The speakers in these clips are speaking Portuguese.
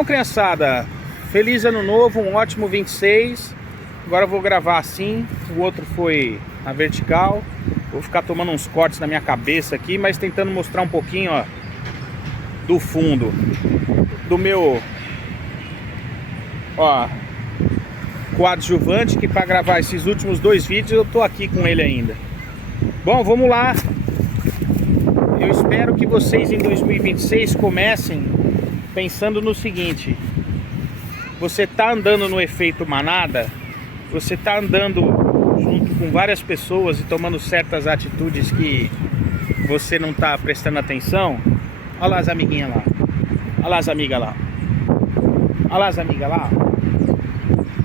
Bom, criançada, feliz ano novo, um ótimo 26. Agora eu vou gravar assim, o outro foi na vertical. Vou ficar tomando uns cortes na minha cabeça aqui, mas tentando mostrar um pouquinho, ó, do fundo do meu, ó, coadjuvante, que para gravar esses últimos 2 vídeos eu tô aqui com ele ainda. Bom, vamos lá. Eu espero que vocês em 2026 comecem pensando no seguinte: você tá andando no efeito manada, você tá andando junto com várias pessoas e tomando certas atitudes que você não tá prestando atenção. Olha lá as amiguinhas lá, olha lá as amigas lá, olha lá as amigas lá.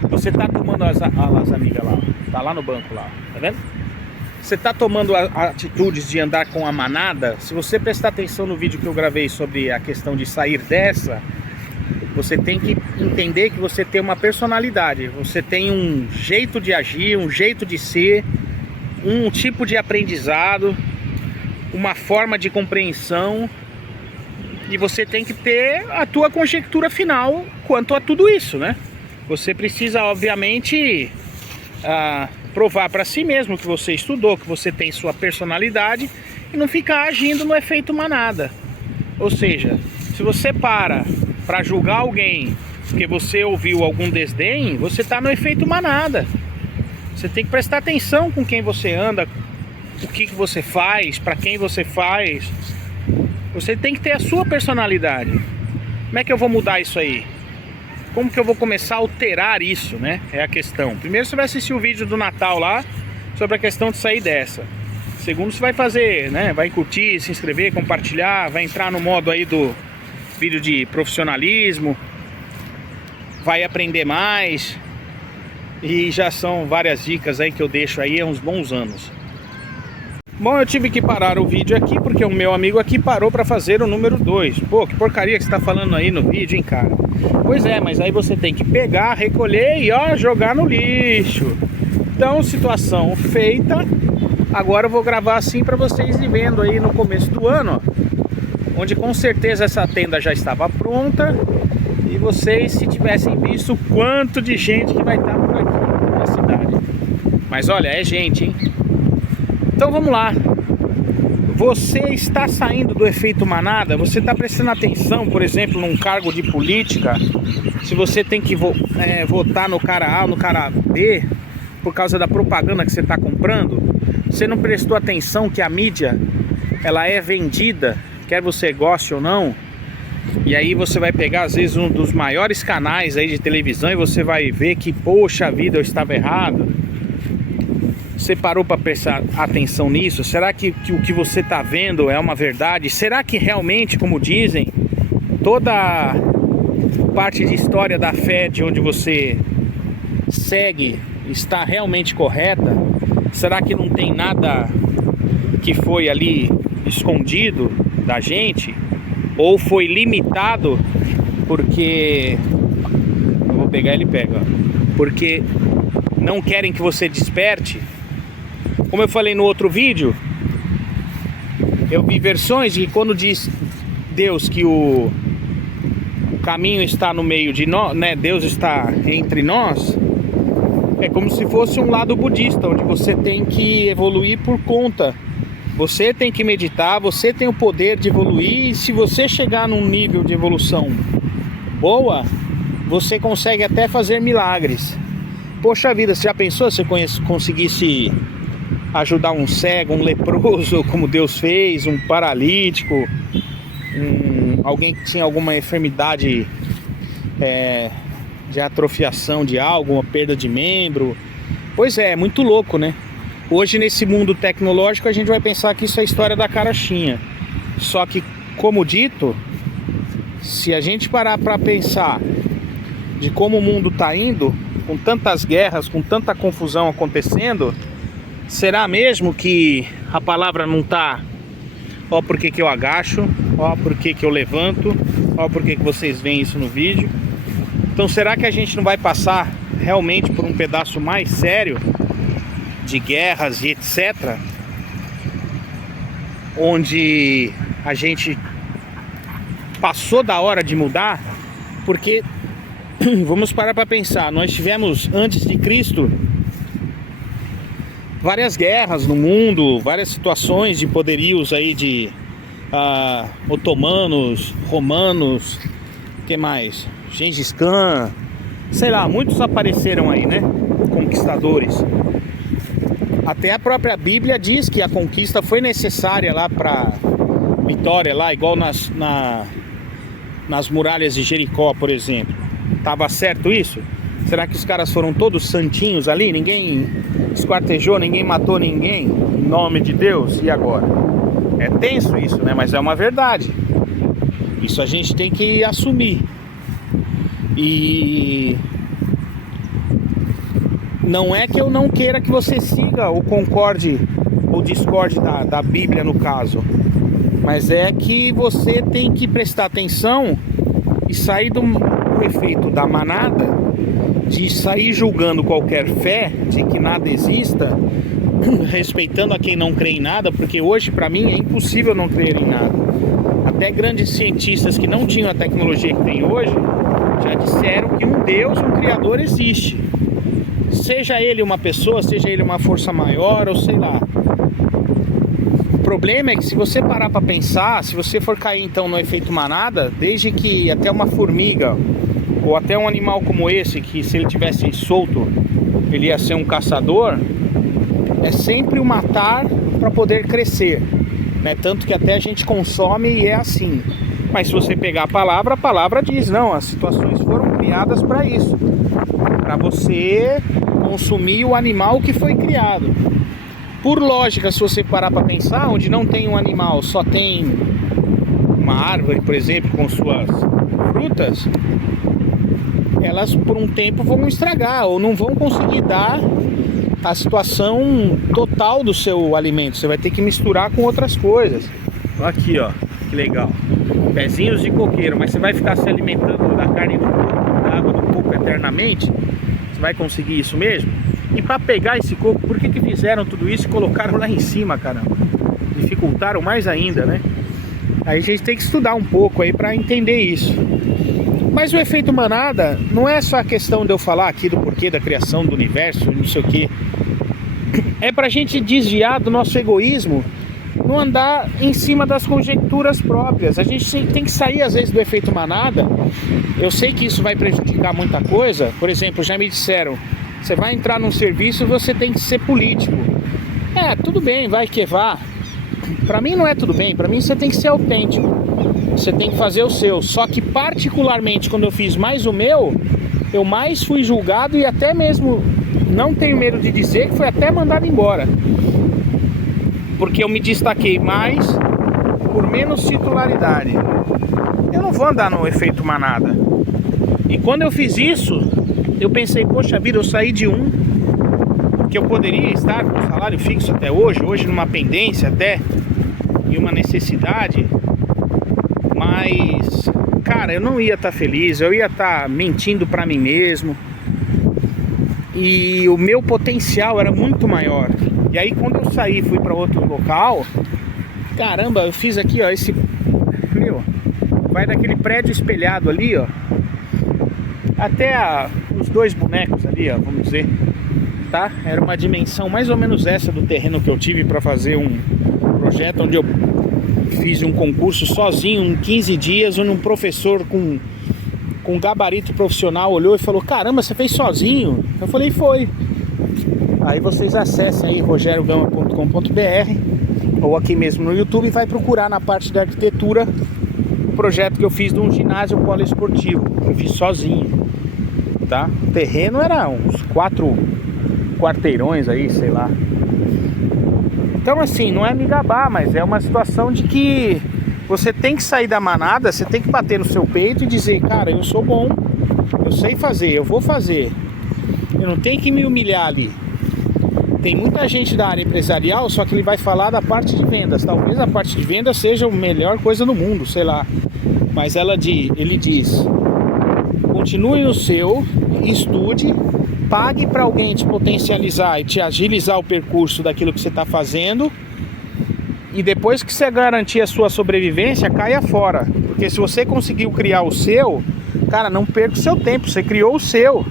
Você tá tomando olha lá as amigas lá, tá lá no banco lá, tá vendo? Você tá tomando atitudes de andar com a manada. Se você prestar atenção no vídeo que eu gravei sobre a questão de sair dessa, você tem que entender que você tem uma personalidade, você tem um jeito de agir, um jeito de ser, um tipo de aprendizado, uma forma de compreensão, e você tem que ter a tua conjectura final quanto a tudo isso, né? Você precisa, obviamente, provar para si mesmo que você estudou, que você tem sua personalidade e não ficar agindo no efeito manada. Ou seja, se você para julgar alguém porque você ouviu algum desdém, você está no efeito manada. Você tem que prestar atenção com quem você anda, o que você faz, para quem você faz. Você tem que ter a sua personalidade. Como é que eu vou mudar isso aí? Como que eu vou começar a alterar isso, né? É a questão. Primeiro você vai assistir o vídeo do Natal lá, sobre a questão de sair dessa. Segundo, você vai fazer, né? Vai curtir, se inscrever, compartilhar, vai entrar no modo aí do vídeo de profissionalismo, vai aprender mais. E já são várias dicas aí que eu deixo aí há uns bons anos. Bom, eu tive que parar o vídeo aqui porque o meu amigo aqui parou para fazer o número 2. Pô, que porcaria que você tá falando aí no vídeo, hein, cara? Pois é, mas aí você tem que pegar, recolher e, ó, jogar no lixo. Então, situação feita. Agora eu vou gravar assim para vocês ir vendo aí no começo do ano, ó, onde com certeza essa tenda já estava pronta. E vocês, se tivessem visto o quanto de gente que vai estar por aqui na cidade. Mas olha, é gente, hein? Então vamos lá. Você está saindo do efeito manada? Você está prestando atenção, por exemplo, num cargo de política? Se você tem que votar no cara A ou no cara B por causa da propaganda que você está comprando? Você não prestou atenção que a mídia, ela é vendida, quer você goste ou não? E aí você vai pegar às vezes um dos maiores canais aí de televisão e você vai ver que, poxa vida, eu estava errado. Você parou para prestar atenção nisso? Será que o que você está vendo é uma verdade? Será que realmente, como dizem, toda parte de história da fé de onde você segue está realmente correta? Será que não tem nada que foi ali escondido da gente? Ou foi limitado porque... eu vou pegar, ele pega, ó. Porque não querem que você desperte? Como eu falei no outro vídeo, eu vi versões de quando diz Deus que o caminho está no meio de nós, né? Deus está entre nós. É como se fosse um lado budista, onde você tem que evoluir por conta. Você tem que meditar, você tem o poder de evoluir. E se você chegar num nível de evolução boa, você consegue até fazer milagres. Poxa vida, você já pensou se você conseguisse ajudar um cego, um leproso, como Deus fez, um paralítico, alguém que tinha alguma enfermidade de atrofiação de algo, uma perda de membro? Pois é, muito louco, né? Hoje nesse mundo tecnológico a gente vai pensar que isso é a história da carochinha. Só que, como dito, se a gente parar para pensar de como o mundo está indo, com tantas guerras, com tanta confusão acontecendo, será mesmo que a palavra não está, ó, por que eu agacho, ó, por que eu levanto, ó, por que vocês veem isso no vídeo? Então será que a gente não vai passar realmente por um pedaço mais sério de guerras e etc, onde a gente passou da hora de mudar? Porque vamos parar para pensar, nós tivemos antes de Cristo várias guerras no mundo, várias situações de poderios aí de otomanos, romanos, que mais? Gengis Khan, sei lá, muitos apareceram aí, né? Conquistadores. Até a própria Bíblia diz que a conquista foi necessária lá para vitória, lá igual nas muralhas de Jericó, por exemplo. Tava certo isso? Será que os caras foram todos santinhos ali? Ninguém esquartejou, ninguém matou ninguém? Em nome de Deus? E agora? É tenso isso, né? Mas é uma verdade. Isso a gente tem que assumir. E não é que eu não queira que você siga ou concorde ou discorde da Bíblia no caso, mas é que você tem que prestar atenção e sair do efeito da manada, de sair julgando qualquer fé, de que nada exista, respeitando a quem não crê em nada, porque hoje para mim é impossível não crer em nada. Até grandes cientistas que não tinham a tecnologia que tem hoje já disseram que um Deus, um Criador existe. Seja ele uma pessoa, seja ele uma força maior, ou sei lá. O problema é que se você parar para pensar, se você for cair então no efeito manada, desde que até uma formiga ou até um animal como esse, que se ele tivesse solto, ele ia ser um caçador, é sempre o matar para poder crescer, né? Tanto que até a gente consome e é assim. Mas se você pegar a palavra diz, não, as situações foram criadas para isso, para você consumir o animal que foi criado. Por lógica, se você parar para pensar, onde não tem um animal, só tem uma árvore, por exemplo, com suas frutas, elas por um tempo vão estragar ou não vão conseguir dar a situação total do seu alimento. Você vai ter que misturar com outras coisas. Aqui, ó, que legal. Pezinhos de coqueiro, mas você vai ficar se alimentando da carne do coco, da água do coco eternamente? Você vai conseguir isso mesmo? E para pegar esse coco, por que fizeram tudo isso e colocaram lá em cima, caramba? Dificultaram mais ainda, né? Aí a gente tem que estudar um pouco aí para entender isso. Mas o efeito manada não é só a questão de eu falar aqui do porquê da criação do universo, não sei o que. É pra gente desviar do nosso egoísmo, não andar em cima das conjecturas próprias. A gente tem que sair às vezes do efeito manada. Eu sei que isso vai prejudicar muita coisa. Por exemplo, já me disseram, você vai entrar num serviço, você tem que ser político. Tudo bem, vai que vá. Pra mim não é tudo bem, pra mim você tem que ser autêntico. Você tem que fazer o seu. Só que particularmente quando eu fiz mais o meu, eu mais fui julgado e até mesmo, não tenho medo de dizer, que foi até mandado embora. Porque eu me destaquei mais por menos titularidade. Eu não vou andar no efeito manada. E quando eu fiz isso, eu pensei, poxa vida, eu saí de um que eu poderia estar com salário fixo até hoje numa pendência até, e uma necessidade, mas, cara, eu não ia estar feliz, eu ia estar mentindo pra mim mesmo, e o meu potencial era muito maior. E aí quando eu saí, fui pra outro local, caramba, eu fiz aqui, ó, vai daquele prédio espelhado ali, ó, até os dois bonecos ali, ó, vamos dizer, tá? Era uma dimensão mais ou menos essa do terreno que eu tive para fazer um projeto onde eu fiz um concurso sozinho, em 15 dias, onde um professor com gabarito profissional olhou e falou, caramba, você fez sozinho? Eu falei, foi. Aí vocês acessem aí rogeriogama.com.br ou aqui mesmo no YouTube, vai procurar na parte da arquitetura o projeto que eu fiz de um ginásio poliesportivo, que eu fiz sozinho, tá? O terreno era uns 4 quarteirões aí, sei lá. Então assim, não é me gabar, mas é uma situação de que você tem que sair da manada, você tem que bater no seu peito e dizer, cara, eu sou bom, eu sei fazer, eu vou fazer. Eu não tenho que me humilhar ali. Tem muita gente da área empresarial, só que ele vai falar da parte de vendas. Talvez a parte de vendas seja a melhor coisa do mundo, sei lá. Mas ele diz, continue no seu, estude, pague para alguém te potencializar e te agilizar o percurso daquilo que você está fazendo. E depois que você garantir a sua sobrevivência, caia fora. Porque se você conseguiu criar o seu, Cara, não perca o seu tempo, você criou o seu,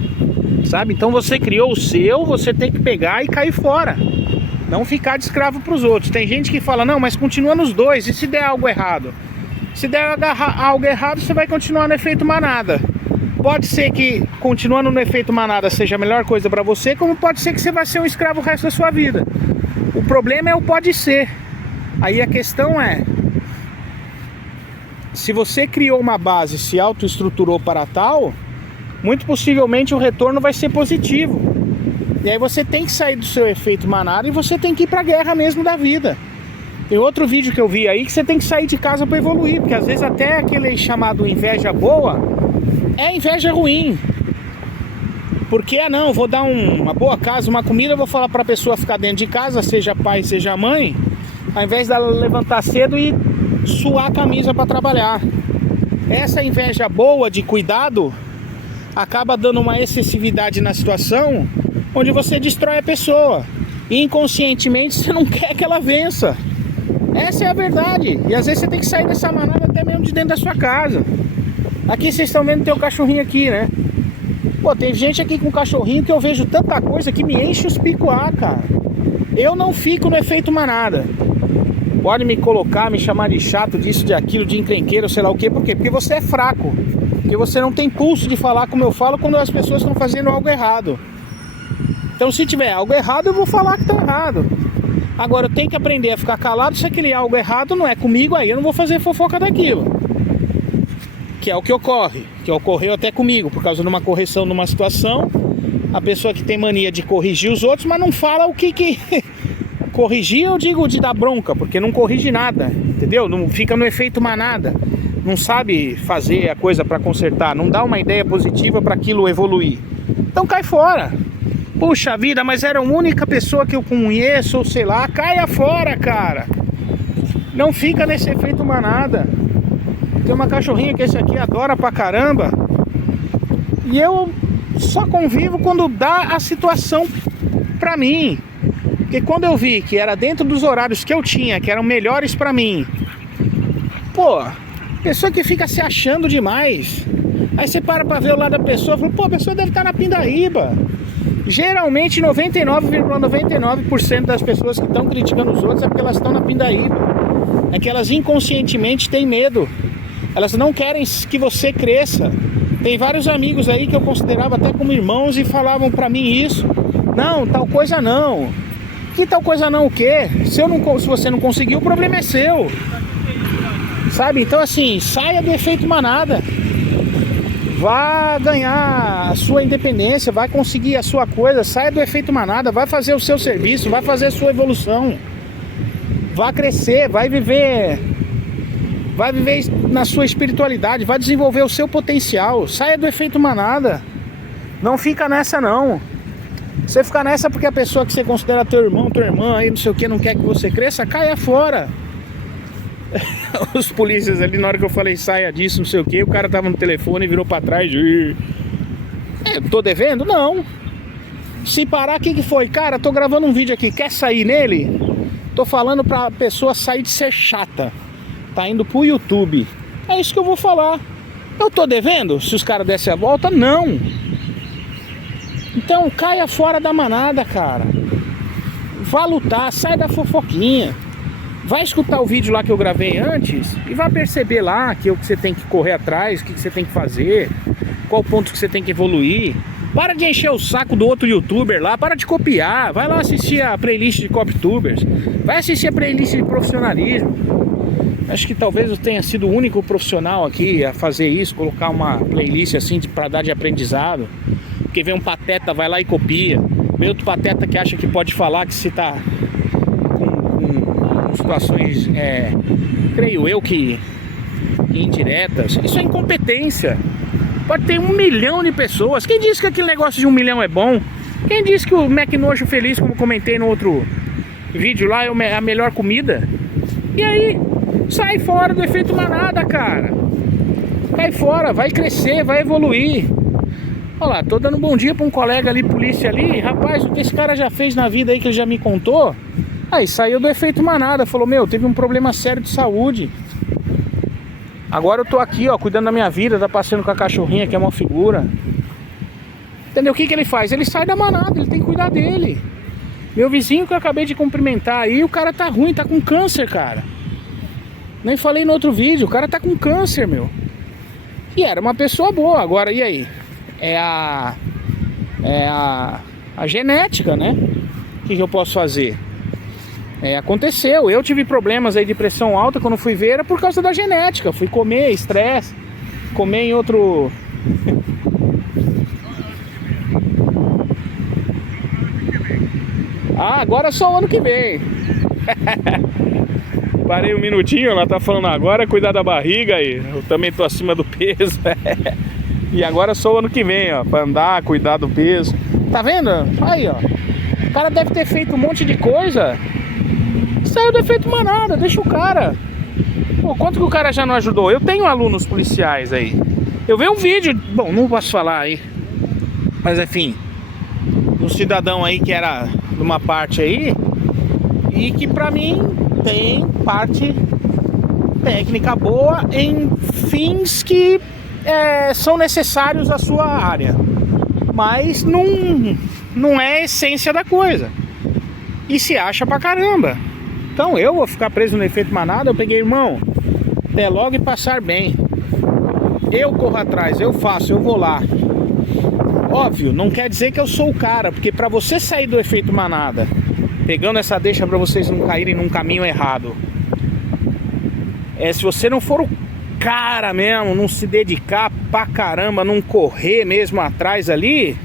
sabe? Então você criou o seu, você tem que pegar e cair fora. Não ficar de escravo pros outros. Tem gente que fala, não, mas continua nos dois, e se der algo errado? Se der algo errado, você vai continuar no efeito manada. Pode ser que continuando no efeito manada seja a melhor coisa pra você, como pode ser que você vai ser um escravo o resto da sua vida. O problema é o pode ser. Aí a questão é, se você criou uma base, se autoestruturou para tal, muito possivelmente o retorno vai ser positivo. E aí você tem que sair do seu efeito manada e você tem que ir pra guerra mesmo da vida. Tem outro vídeo que eu vi aí que você tem que sair de casa para evoluir, porque às vezes até aquele chamado inveja boa é inveja ruim. Porque, não, vou dar uma boa casa, uma comida, eu vou falar pra pessoa ficar dentro de casa, seja pai, seja mãe, ao invés dela levantar cedo e suar a camisa para trabalhar. Essa inveja boa de cuidado acaba dando uma excessividade na situação, onde você destrói a pessoa e inconscientemente você não quer que ela vença. Essa é a verdade. E às vezes você tem que sair dessa manada até mesmo de dentro da sua casa. Aqui vocês estão vendo, tem um cachorrinho aqui, né? Pô, tem gente aqui com cachorrinho que eu vejo tanta coisa que me enche os picuá, cara. Eu não fico no efeito manada. Pode me colocar, me chamar de chato, disso, de aquilo, de encrenqueiro, sei lá o quê. Por quê? Porque você é fraco. Porque você não tem pulso de falar como eu falo quando as pessoas estão fazendo algo errado. Então se tiver algo errado, eu vou falar que tá errado. Agora eu tenho que aprender a ficar calado. Se aquele algo errado não é comigo, aí eu não vou fazer fofoca daquilo. Que é o que ocorre. Que ocorreu até comigo, por causa de uma correção numa situação. A pessoa que tem mania de corrigir os outros, mas não fala o que... Corrigir eu digo de dar bronca, porque não corrige nada, entendeu? Não fica no efeito manada. Não sabe fazer a coisa para consertar, não dá uma ideia positiva para aquilo evoluir. Então cai fora. Puxa vida, mas era a única pessoa que eu conheço, ou sei lá, caia fora, cara. Não fica nesse efeito manada. Tem uma cachorrinha que esse aqui adora pra caramba. E eu só convivo quando dá a situação pra mim. Porque quando eu vi que era dentro dos horários que eu tinha, que eram melhores pra mim, pô, pessoa que fica se achando demais. Aí você para pra ver o lado da pessoa e fala, pô, a pessoa deve estar na pindaíba. Geralmente 99,99% das pessoas que estão criticando os outros é porque elas estão na pindaíba. É que elas inconscientemente têm medo. Elas não querem que você cresça. Tem vários amigos aí que eu considerava até como irmãos e falavam pra mim isso. Não, tal coisa não. Que tal coisa não o quê? Se você não conseguir, o problema é seu. Sabe? Então assim, saia do efeito manada. Vá ganhar a sua independência, vai conseguir a sua coisa, saia do efeito manada, vai fazer o seu serviço, vai fazer a sua evolução. Vai crescer, vai viver na sua espiritualidade, vai desenvolver o seu potencial. Saia do efeito manada. Não fica nessa não. Você ficar nessa porque a pessoa que você considera teu irmão, tua irmã, aí não sei o que, não quer que você cresça, caia fora. Os polícias ali, na hora que eu falei saia disso, não sei o que, o cara tava no telefone e virou pra trás. Tô devendo? Não. Se parar, o que foi? Cara, tô gravando um vídeo aqui, quer sair nele? Tô falando pra pessoa sair de ser chata. Tá indo pro YouTube. É isso que eu vou falar. Eu tô devendo? Se os caras dessem a volta, não. Então caia fora da manada, cara. Vá lutar, sai da fofoquinha. Vai escutar o vídeo lá que eu gravei antes e vai perceber lá que é o que você tem que correr atrás, o que você tem que fazer, qual ponto que você tem que evoluir. Para de encher o saco do outro youtuber lá, para de copiar. Vai lá assistir a playlist de coptubers, vai assistir a playlist de profissionalismo. Acho que talvez eu tenha sido o único profissional aqui a fazer isso, colocar uma playlist assim para dar de aprendizado. Porque vem um pateta, vai lá e copia. Vem outro pateta que acha que pode falar que se tá com situações, creio eu que indiretas. Isso é incompetência. Pode ter 1 milhão de pessoas. Quem disse que aquele negócio de 1 milhão é bom? Quem disse que o McNojo Feliz, como comentei no outro vídeo lá, é a melhor comida? E aí? Sai fora do efeito manada, cara. Cai fora, vai crescer, vai evoluir. Olha lá, tô dando bom dia pra um colega ali, polícia ali. Rapaz, o que esse cara já fez na vida aí que ele já me contou. Aí saiu do efeito manada, falou, meu, teve um problema sério de saúde. Agora eu tô aqui, ó, cuidando da minha vida, tá passeando com a cachorrinha, que é uma figura. Entendeu? O que que ele faz? Ele sai da manada, ele tem que cuidar dele. Meu vizinho que eu acabei de cumprimentar aí, o cara tá ruim, tá com câncer, cara. Nem falei no outro vídeo, o cara tá com câncer, meu. E era uma pessoa boa, agora e aí? É a genética, né? O que que eu posso fazer? Aconteceu, eu tive problemas aí de pressão alta quando fui ver, era por causa da genética. Fui comer estresse, comer em outro... Ah, agora só o ano que vem. Parei um minutinho, ela tá falando agora, cuidar da barriga aí. Eu também tô acima do peso. E agora só o ano que vem, ó, pra andar, cuidar do peso. Tá vendo? Aí, ó. O cara deve ter feito um monte de coisa. Saiu do efeito manada, deixa o cara. Pô, quanto que o cara já não ajudou? Eu tenho alunos policiais aí. Eu vi um vídeo, bom, não posso falar aí, mas enfim, um cidadão aí que era de uma parte aí e que pra mim tem parte técnica boa em fins que são necessários à sua área, mas não é a essência da coisa e se acha pra caramba. Então eu vou ficar preso no efeito manada. Eu peguei, irmão, até logo e passar bem. Eu corro atrás, eu faço, eu vou lá. Óbvio, não quer dizer que eu sou o cara, porque pra você sair do efeito manada, pegando essa deixa pra vocês não caírem num caminho errado, se você não for o cara mesmo, não se dedicar pra caramba, não correr mesmo atrás ali,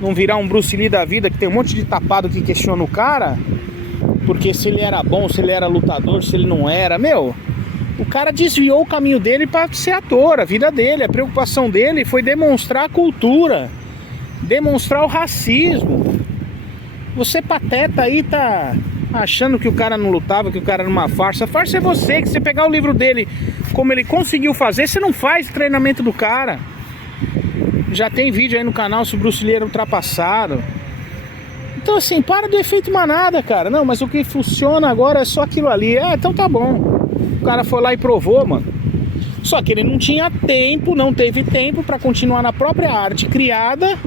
não virar um Bruce Lee da vida, que tem um monte de tapado que questiona o cara, porque se ele era bom, se ele era lutador, se ele não era, meu, o cara desviou o caminho dele pra ser ator, a vida dele, a preocupação dele foi demonstrar a cultura, demonstrar o racismo. Você pateta aí tá achando que o cara não lutava, que o cara era uma farsa. A farsa é você, que você pegar o livro dele como ele conseguiu fazer, você não faz treinamento do cara. Já tem vídeo aí no canal sobre o Bruce Lee era ultrapassado. Então assim, para do efeito manada, cara. Não, mas o que funciona agora é só aquilo ali. Então tá bom. O cara foi lá e provou, mano. Só que ele não tinha tempo, não teve tempo para continuar na própria arte criada.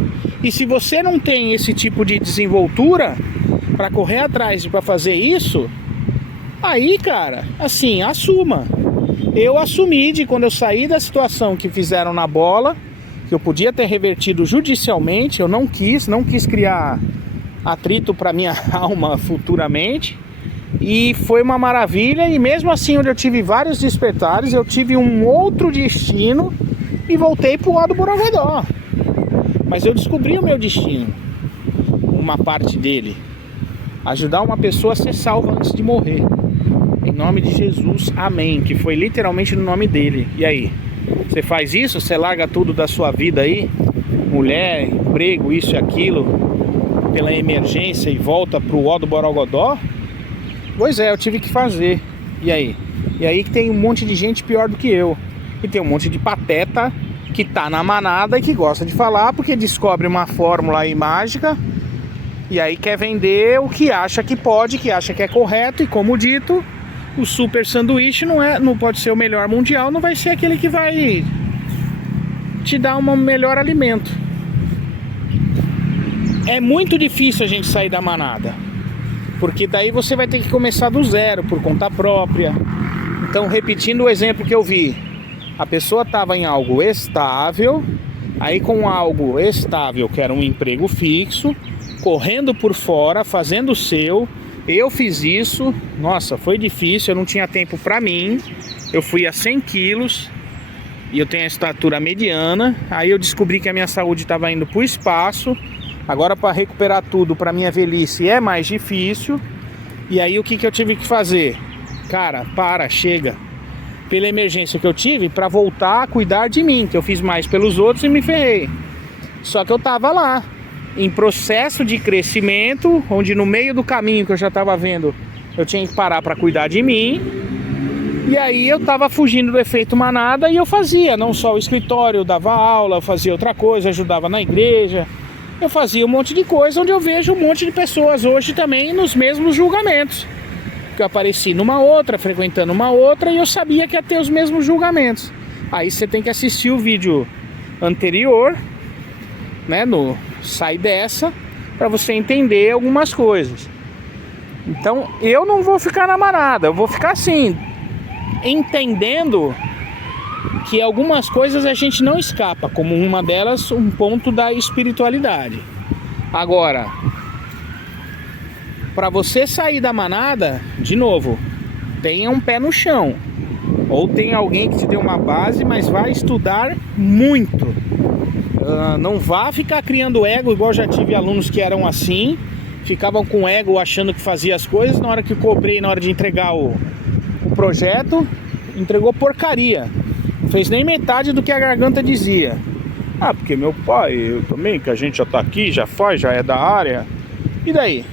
E se você não tem esse tipo de desenvoltura para correr atrás e para fazer isso, aí, cara, assim, assuma. Eu assumi de quando eu saí da situação que fizeram na bola, que eu podia ter revertido judicialmente, eu não quis criar atrito para minha alma futuramente. E foi uma maravilha, e mesmo assim onde eu tive vários despertares, eu tive um outro destino e voltei pro lado do Borogodó. Mas eu descobri o meu destino, uma parte dele, ajudar uma pessoa a ser salva antes de morrer. Em nome de Jesus, amém, que foi literalmente no nome dele. E aí, você faz isso? Você larga tudo da sua vida aí, mulher, emprego, isso e aquilo, pela emergência e volta pro ó do Borogodó? Pois é, eu tive que fazer. E aí? E aí que tem um monte de gente pior do que eu. E tem um monte de pateta que tá na manada e que gosta de falar porque descobre uma fórmula aí mágica e aí quer vender o que acha que pode, que acha que é correto. E como dito, o super sanduíche não pode ser o melhor mundial, não vai ser aquele que vai te dar um melhor alimento. É muito difícil a gente sair da manada, porque daí você vai ter que começar do zero, por conta própria. Então, repetindo o exemplo que eu vi, a pessoa estava em algo estável, aí com algo estável, que era um emprego fixo, correndo por fora, fazendo o seu. Eu fiz isso, nossa, foi difícil, eu não tinha tempo para mim, eu fui a 100 quilos e eu tenho a estatura mediana. Aí eu descobri que a minha saúde estava indo para o espaço. Agora, para recuperar tudo para minha velhice é mais difícil. E aí o que eu tive que fazer? Cara, chega. Pela emergência que eu tive, para voltar a cuidar de mim, que eu fiz mais pelos outros e me ferrei. Só que eu tava lá, em processo de crescimento, onde no meio do caminho que eu já tava vendo, eu tinha que parar para cuidar de mim. E aí eu tava fugindo do efeito manada e eu fazia, não só o escritório, eu dava aula, eu fazia outra coisa, ajudava na igreja. Eu fazia um monte de coisa onde eu vejo um monte de pessoas hoje também nos mesmos julgamentos. porque eu apareci numa outra, frequentando uma outra, e eu sabia que ia ter os mesmos julgamentos. Aí você tem que assistir o vídeo anterior, né, no Sai Dessa, para você entender algumas coisas. Então eu não vou ficar na manada, eu vou ficar assim, entendendo que algumas coisas a gente não escapa, como uma delas, um ponto da espiritualidade. Agora, para você sair da manada, de novo, tenha um pé no chão. Ou tem alguém que te dê uma base, mas vai estudar muito. Não vá ficar criando ego, igual já tive alunos que eram assim. Ficavam com ego achando que fazia as coisas. Na hora que cobrei, na hora de entregar o projeto, entregou porcaria. Não fez nem metade do que a garganta dizia. Ah, porque meu pai, eu também, que a gente já tá aqui, já faz, já é da área. E daí?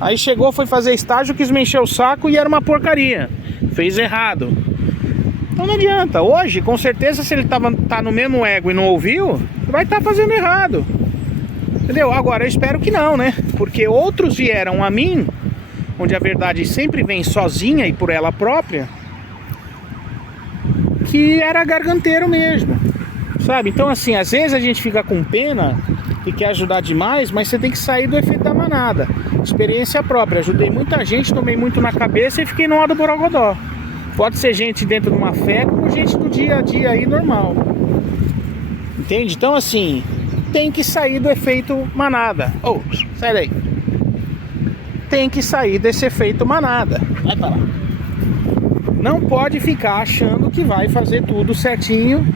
Aí chegou, foi fazer estágio, quis me encher o saco e era uma porcaria. Fez errado. Então não adianta. Hoje, com certeza, se ele tá no mesmo ego e não ouviu, vai estar fazendo errado. Entendeu? Agora, eu espero que não, né? Porque outros vieram a mim, onde a verdade sempre vem sozinha e por ela própria, que era garganteiro mesmo. Sabe? Então, assim, às vezes a gente fica com pena e quer ajudar demais, mas você tem que sair do efeito da manada. Experiência própria. Ajudei muita gente, tomei muito na cabeça e fiquei no ar do borogodó. Pode ser gente dentro de uma fé, como gente do dia a dia aí normal. Entende? Então, assim, tem que sair do efeito manada. Sai daí. Tem que sair desse efeito manada. Vai pra lá. Não pode ficar achando que vai fazer tudo certinho,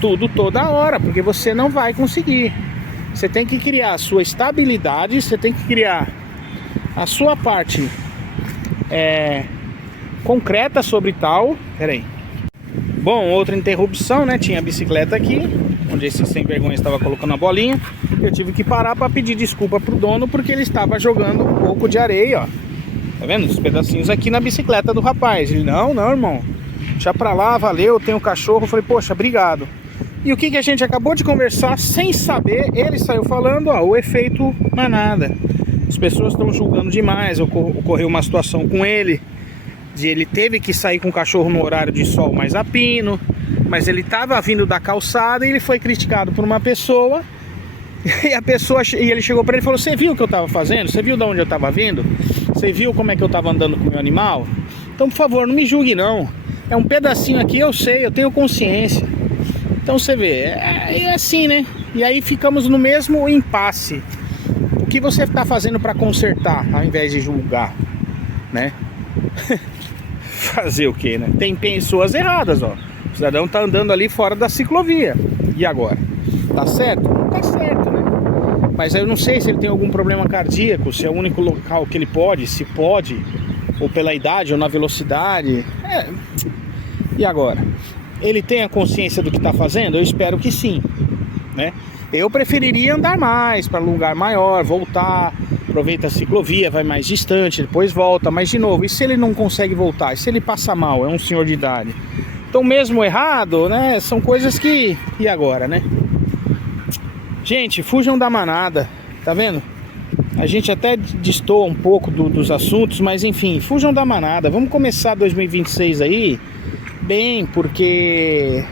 tudo toda hora, porque você não vai conseguir. Você tem que criar a sua estabilidade, você tem que criar a sua parte concreta sobre tal. Peraí. Bom, outra interrupção, né? Tinha a bicicleta aqui, onde esse sem vergonha estava colocando a bolinha. Eu tive que parar para pedir desculpa pro dono, porque ele estava jogando um pouco de areia, ó. Tá vendo? Os pedacinhos aqui na bicicleta do rapaz. Ele, não, irmão, deixa pra lá, valeu, tem um cachorro. Eu falei, poxa, obrigado. E o que a gente acabou de conversar, sem saber, ele saiu falando, ó, o efeito manada. As pessoas estão julgando demais. Ocorreu uma situação com ele, de ele teve que sair com o cachorro no horário de sol mais a pino, mas ele estava vindo da calçada e ele foi criticado por uma pessoa. E ele chegou para ele e falou, você viu o que eu estava fazendo? Você viu de onde eu estava vindo? Você viu como é que eu estava andando com o meu animal? Então, por favor, não me julgue não. É um pedacinho aqui, eu sei, eu tenho consciência. Então você vê, é assim, né? E aí ficamos no mesmo impasse. O que você está fazendo para consertar, ao invés de julgar, né? Fazer o que, né? Tem pessoas erradas, ó. O cidadão tá andando ali fora da ciclovia. E agora? Tá certo? Tá certo, né? Mas eu não sei se ele tem algum problema cardíaco, se é o único local que ele pode, se pode, ou pela idade, ou na velocidade. E agora? Ele tem a consciência do que está fazendo? Eu espero que sim, né? Eu preferiria andar mais, para um lugar maior, voltar, aproveita a ciclovia, vai mais distante, depois volta. Mas de novo, e se ele não consegue voltar? E se ele passa mal, é um senhor de idade? Então mesmo errado, né? São coisas que... E agora, né? Gente, fujam da manada, tá vendo? A gente até destoa um pouco dos assuntos, mas enfim, fujam da manada. Vamos começar 2026 aí bem, porque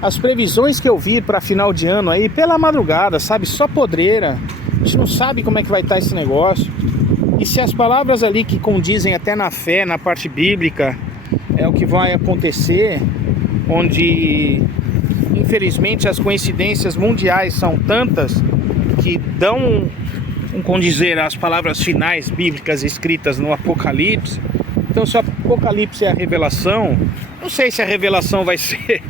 as previsões que eu vi para final de ano aí, pela madrugada, sabe? Só podreira. A gente não sabe como é que vai estar esse negócio. E se as palavras ali que condizem até na fé, na parte bíblica, é o que vai acontecer, onde infelizmente as coincidências mundiais são tantas que dão um condizer às palavras finais bíblicas escritas no Apocalipse. Então, se o Apocalipse é a revelação, não sei se a revelação vai ser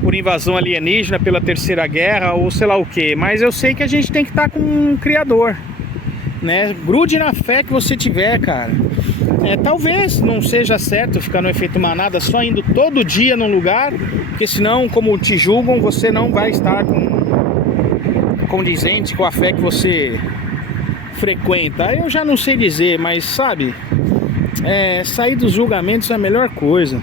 por invasão alienígena, pela Terceira Guerra ou sei lá o que, mas eu sei que a gente tem que estar com um Criador, né? Grude na fé que você tiver, cara. Talvez não seja certo ficar no efeito manada só indo todo dia num lugar, porque senão, como te julgam, você não vai estar condizente com a fé que você frequenta. Eu já não sei dizer, mas sabe, sair dos julgamentos é a melhor coisa.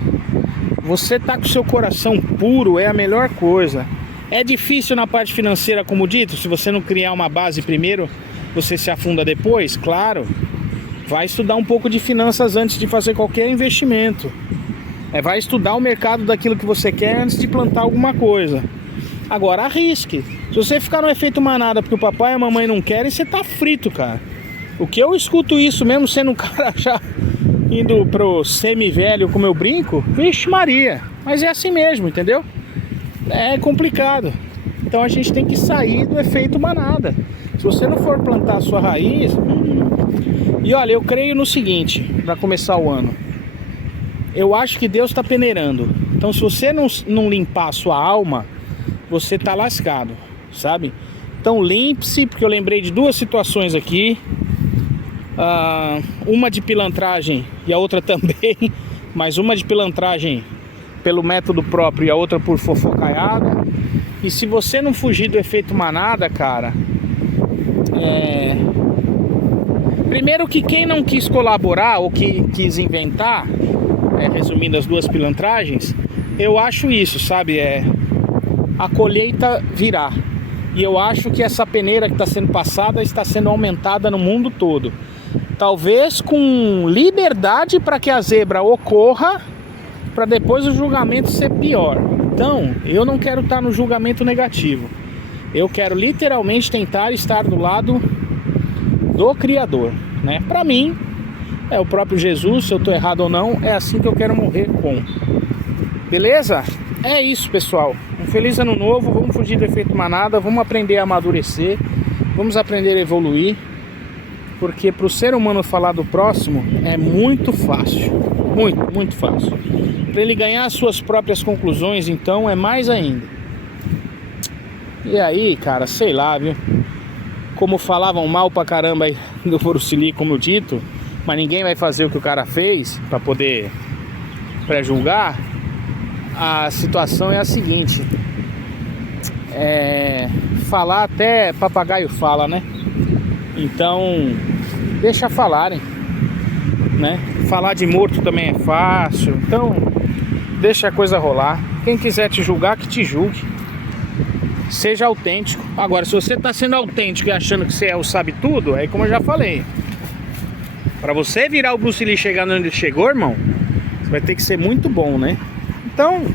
Você tá com o seu coração puro é a melhor coisa. É difícil na parte financeira, como dito, se você não criar uma base primeiro, você se afunda depois, claro. vai estudar um pouco de finanças antes de fazer qualquer investimento. Vai estudar o mercado daquilo que você quer antes de plantar alguma coisa. Agora arrisque. Se você ficar no efeito manada porque o papai e a mamãe não querem, você tá frito, cara. O que eu escuto isso, mesmo sendo um cara já indo pro semi-velho com meu brinco, vixe Maria. Mas é assim mesmo, entendeu? É complicado. Então a gente tem que sair do efeito manada. Se você não for plantar a sua raiz... E olha, eu creio no seguinte, para começar o ano. Eu acho que Deus está peneirando. Então se você não limpar a sua alma, você tá lascado, sabe? Então limpe-se, porque eu lembrei de duas situações aqui. Uma de pilantragem e a outra também. Mas uma de pilantragem pelo método próprio e a outra por fofocaiada. E se você não fugir do efeito manada, cara... Primeiro que quem não quis colaborar ou que quis inventar, resumindo as duas pilantragens, eu acho isso, sabe? A colheita virá. E eu acho que essa peneira que está sendo passada está sendo aumentada no mundo todo. Talvez com liberdade para que a zebra ocorra, para depois o julgamento ser pior. Então, eu não quero estar no julgamento negativo. Eu quero literalmente tentar estar do lado do Criador, né? Para mim, é o próprio Jesus, se eu tô errado ou não, é assim que eu quero morrer com. Beleza? É isso, pessoal. Um feliz ano novo, vamos fugir do efeito manada, vamos aprender a amadurecer, vamos aprender a evoluir, porque para o ser humano falar do próximo é muito fácil, muito, muito fácil. Para ele ganhar as suas próprias conclusões, então, é mais ainda. E aí, cara, sei lá, viu? Como falavam mal pra caramba aí do Bruce Lee, como dito, mas ninguém vai fazer o que o cara fez pra poder pré-julgar. A situação é a seguinte: falar até papagaio fala, né? Então, deixa falarem, né? Falar de morto também é fácil, então deixa a coisa rolar. Quem quiser te julgar, que te julgue. Seja autêntico. Agora, se você está sendo autêntico e achando que você é o sabe tudo, aí como eu já falei, para você virar o Bruce Lee chegando onde ele chegou, irmão, você vai ter que ser muito bom, né? Então,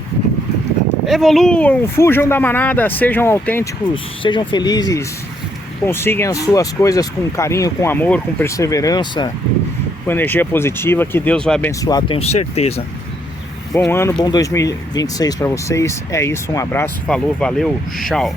evoluam, fujam da manada, sejam autênticos, sejam felizes, consigam as suas coisas com carinho, com amor, com perseverança, com energia positiva, que Deus vai abençoar, tenho certeza. Bom ano, bom 2026 para vocês. É isso, um abraço, falou, valeu, tchau.